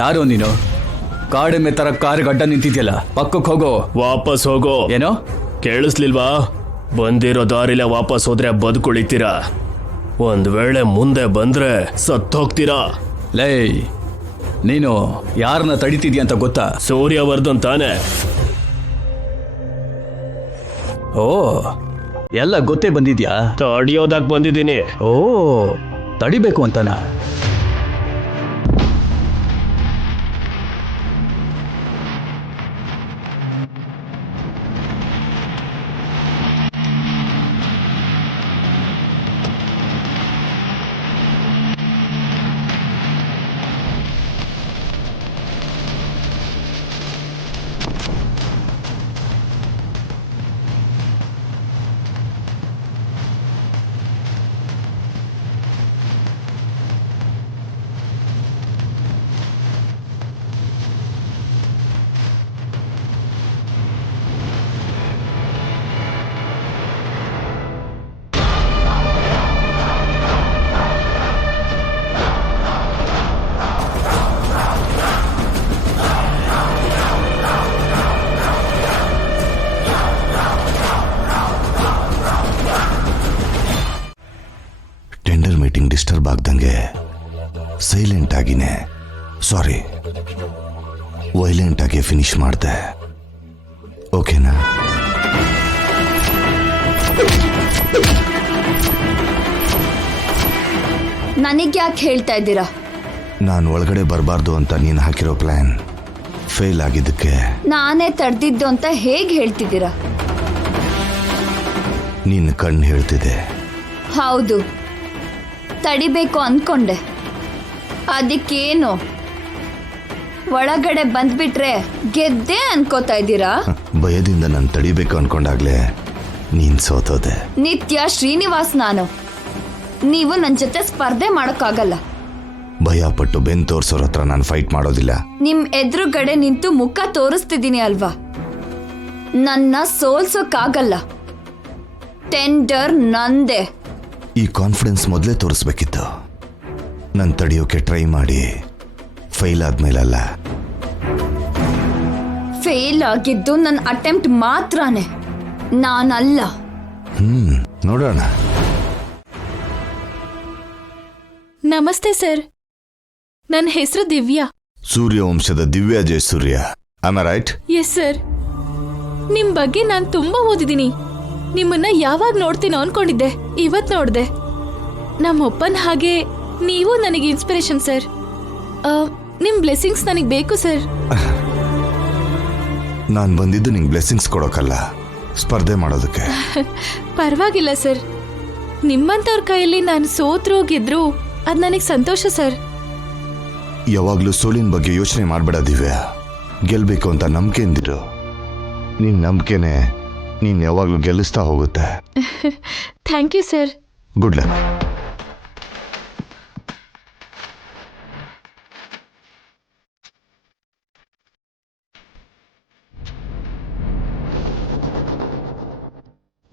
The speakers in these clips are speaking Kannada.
ಯಾರೋ ನೀನು? ಕಾಡೆಮ್ಮೆ ತರ ಕಾರ್ ಗಡ್ಡ ನಿಂತಿದ್ಯಲ್ಲ, ಪಕ್ಕಕ್ಕೆ ಹೋಗೋ. ವಾಪಸ್ ಹೋಗೋ. ಏನೋ ಕೇಳಿಸ್ಲಿಲ್ವಾ? ಬಂದಿರೋ ದಾರಿಲೆ ವಾಪಸ್ ಹೋದ್ರೆ ಬದುಕುಳಿತೀರಾ, ಒಂದ್ ವೇಳೆ ಮುಂದೆ ಬಂದ್ರೆ ಸತ್ತೋಗ್ತೀರಾ. ಲೇ, ನೀನು ಯಾರನ್ನ ತಡಿತಿದ್ಯಾ ಅಂತ ಗೊತ್ತಾ? ಸೂರ್ಯವರ್ಧನ್ ತಾನೆ. ಓ, ಎಲ್ಲ ಗೊತ್ತೇ ಬಂದಿದ್ಯಾ? ತಡಿಯೋದಕ್ ಬಂದಿದ್ದೀನಿ. ಓ, ತಡಿಬೇಕು ಅಂತನಾ? ಮೀಟಿಂಗ್ ಡಿಸ್ಟರ್ಬ್ ಆಗ್ದಂಗೆ ಸೈಲೆಂಟ್ ಆಗಿನೇ, ಸಾರಿ ವೈಲೆಂಟ್ ಆಗಿ ಫಿನಿಶ್ ಮಾಡಿದೆ. ಓಕೆನಾ? ನನಗ್ಯಾಕೆ ಹೇಳ್ತಾ ಇದ್ದೀರಾ? ನಾನು ಒಳಗಡೆ ಬರಬಾರ್ದು ಅಂತ ನೀನು ಹಾಕಿರೋ ಪ್ಲಾನ್ ಫೇಲ್ ಆಗಿದ್ದಕ್ಕೆ ನಾನೇ ತಡೆದಿದ್ದು ಅಂತ ಹೇಗೆ ಹೇಳ್ತಿದ್ದೀರಾ? ನಿನ್ನ ಕಣ್ಣು ಹೇಳ್ತಿದೆ. ಹೌದು, ತಡಿಬೇಕು ಅನ್ಕೊಂಡೆ. ಅದಕ್ಕೇನು ಒಳಗಡೆ ಬಂದ್ಬಿಟ್ರೆ ಗೆದ್ದೆ ಅನ್ಕೋತಾ ಇದ್ದೀರಾ? ಭಯದಿಂದ ನಾನು ತಡಿಬೇಕು ಅನ್ಕೊಂಡಾಗ್ಲೇ ನೀನ್ ಸೋತೋದೆ. ನಿತ್ಯ ಶ್ರೀನಿವಾಸ್ ನಾನು. ನೀವು ನನ್ನ ಜೊತೆ ಸ್ಪರ್ಧೆ ಮಾಡೋಕ್ಕಾಗಲ್ಲ. ಭಯ ಪಟ್ಟು ಬೆನ್ ತೋರ್ಸೋರ ಹತ್ರ ನಾನು ಫೈಟ್ ಮಾಡೋದಿಲ್ಲ. ನಿಮ್ ಎದುರುಗಡೆ ನಿಂತು ಮುಖ ತೋರಿಸ್ತಿದ್ದೀನಿ ಅಲ್ವಾ? ನನ್ನ ಸೋಲ್ಸೋಕ್ಕಾಗಲ್ಲ. ಟೆಂಡರ್ ನಂದೆ. ಈ ಕಾನ್ಫಿಡೆನ್ಸ್ ಮೊದಲೇ ತೋರಿಸ್ಬೇಕಿತ್ತು. ನಾನು ತಡಿಯೋಕೆ ಟ್ರೈ ಮಾಡಿ ಫೇಲ್ ಆದ್ಮೇಲಲ್ಲ. ಫೇಲ್ ಆಗಿದ್ದು ನನ್ನ ಅಟೆಂಪ್ಟ್ ಮಾತ್ರನೇ, ನಾನಲ್ಲ. ನೋಡೋಣ. ನಮಸ್ತೆ ಸರ್, ನನ್ನ ಹೆಸರು ದಿವ್ಯಾ. ಸೂರ್ಯವಂಶದ Divya Jayasurya. Am I right? Yes sir. ನಿಮ್ ಬಗ್ಗೆ ನಾನು ತುಂಬಾ ಓದಿದ್ದೀನಿ. ನಿಮ್ಮನ್ನ ಯಾವಾಗ ನೋಡ್ತೀನೋ ಅನ್ಕೊಂಡಿದ್ದೆ, ಇವತ್ ನೋಡ್ದೆ. ನಮ್ಮಪ್ಪನ್ ಹಾಗೆ ನೀವು ನನಗೆ ಇನ್ಸ್ಪಿರೇಷನ್ ಸರ್. ನಿಮ್ ಬ್ಲೆಸ್ಸಿಂಗ್ಸ್ ನನಗೆ ಬೇಕು ಸರ್. ನಾನು ಬಂದಿದ್ದು ನಿಂಗೆ ಬ್ಲೆಸ್ಸಿಂಗ್ಸ್ ಕೊಡೋಕಲ್ಲ, ಸ್ಪರ್ಧೆ ಮಾಡೋದಕ್ಕೆ. ಪರವಾಗಿಲ್ಲ ಸರ್. ನಿಮ್ಮಂತವ್ರ ಕೈಯಲ್ಲಿ ನಾನು ಸೋತ್ರು ಗೆದ್ರು ಅದ್ ನನಗೆ ಸಂತೋಷ ಸರ್. ಯಾವಾಗ್ಲೂ ಸೋಲಿನ ಬಗ್ಗೆ ಯೋಚನೆ ಮಾಡಬೇಡ ದಿವ್ಯಾ. ಗೆಲ್ಬೇಕು ಅಂತ ನಂಬಿಕೆಯಿಂದಿರು. ನಿನ್ ನಂಬಿಕೆನೆ ನೀನ್ ಯಾವಾಗ್ಲೂ ಗೆಲ್ಲಿಸ್ತಾ ಹೋಗುತ್ತೆ. Thank you sir. Good luck.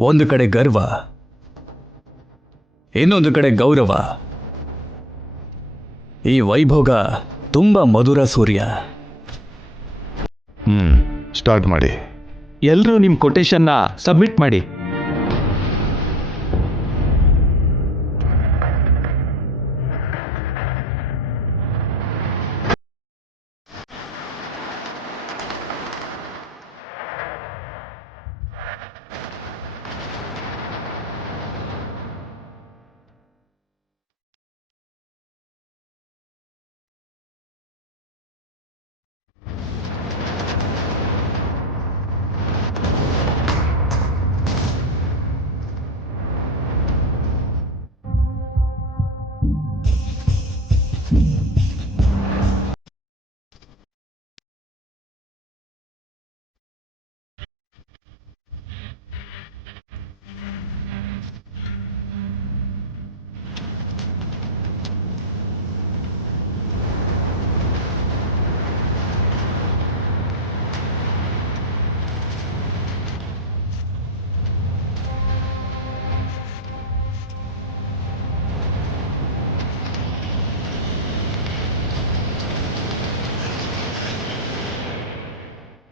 ಒಂದು ಕಡೆ ಗರ್ವ, ಇನ್ನೊಂದು ಕಡೆ ಗೌರವ. ಈ ವೈಭೋಗ ತುಂಬಾ ಮಧುರ ಸೂರ್ಯ. ಸ್ಟಾರ್ಟ್ ಮಾಡಿ. ಎಲ್ಲರೂ ನಿಮ್ಮ ಕೊಟೇಶನ್ನ ಸಬ್ಮಿಟ್ ಮಾಡಿ.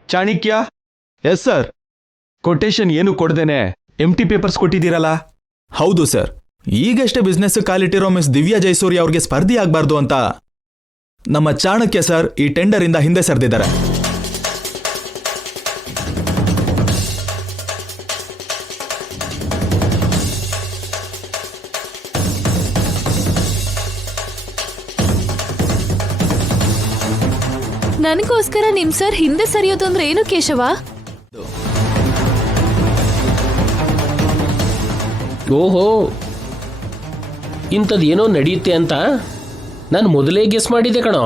ಚಾಣಕ್ಯ. Yes sir. ಕೊಟೇಶನ್ ಏನು ಕೊಡ್ದೇನೆ ಎಂಟಿ ಪೇಪರ್ಸ್ ಕೊಟ್ಟಿದ್ದೀರಲ್ಲ? ಹೌದು ಸರ್. ಈಗಷ್ಟೇ ಬಿಸ್ನೆಸ್ ಕಾಲಿಟ್ಟಿರೋ ಮಿಸ್ ದಿವ್ಯಾ ಜಯಸೂರ್ಯ ಅವ್ರಿಗೆ ಸ್ಪರ್ಧಿ ಆಗ್ಬಾರ್ದು ಅಂತ ನಮ್ಮ ಚಾಣಕ್ಯ ಸರ್ ಈ ಟೆಂಡರ್ ಇಂದ ಹಿಂದೆ ಸರಿದಿದ್ದಾರೆ. ನನಗೋಸ್ಕರ ನಿಮ್ ಸರ್ ಹಿಂದೆ ಸರಿಯೋದು ಅಂದ್ರೆ ಏನು ಕೇಶವ? ಓಹೋ, ಇಂಥದ್ದೇನೋ ನಡೆಯುತ್ತೆ ಅಂತ ನಾನು ಮೊದಲೇ ಗೆಸ್ ಮಾಡಿದ್ದೆ ಕಣೋ.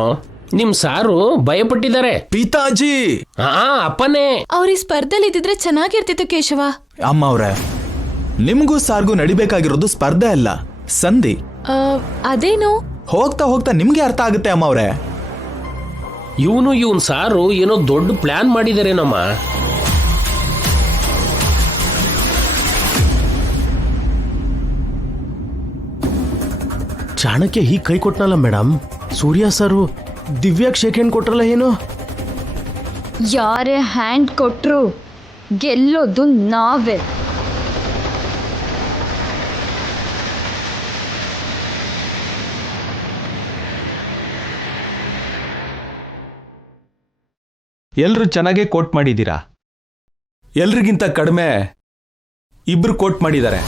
ನಿಮ್ ಸಾರು ಭಯಪಟ್ಟಿದ್ದಾರೆ. ಪಿತಾಜಿ. ಹಾ, ಅಪ್ಪನೇ. ಅವ್ರ ಈ ಸ್ಪರ್ಧೆಲಿ ಇದ್ದಿದ್ರೆ ಚೆನ್ನಾಗಿರ್ತಿತ್ತು ಕೇಶವ. ಅಮ್ಮ ಅವ್ರೆ, ನಿಮ್ಗೂ ಸಾರ್ಗೂ ನಡಿಬೇಕಾಗಿರೋದು ಸ್ಪರ್ಧೆ ಅಲ್ಲ, ಸಂಧಿ. ಅದೇನು? ಹೋಗ್ತಾ ಹೋಗ್ತಾ ನಿಮ್ಗೆ ಅರ್ಥ ಆಗುತ್ತೆ ಅಮ್ಮ ಅವ್ರೆ. ಇವನ್ ಸಾರು ಏನೋ ದೊಡ್ಡ ಪ್ಲಾನ್ ಮಾಡಿದಾರೇನಮ್ಮ. ಚಾಣಕ್ಯ ಹೀಗೆ ಕೈ ಕೊಟ್ನಲ್ಲ ಮೇಡಮ್. ಸೂರ್ಯ ಸಾರು ದಿವ್ಯಾಕ್ ಶೇಕ್ ಹ್ಯಾಂಡ್ ಕೊಟ್ರಲ್ಲ ಏನು? ಯಾರೇ ಹ್ಯಾಂಡ್ ಕೊಟ್ರು ಗೆಲ್ಲೋದು ನಾವೇ. ಎಲ್ರು ಚೆನ್ನಾಗೇ ಕೋಟ್ ಮಾಡಿದ್ದೀರಾ. ಎಲ್ರಿಗಿಂತ ಕಡಿಮೆ ಇಬ್ರು ಕೋಟ್ ಮಾಡಿದ್ದಾರೆ.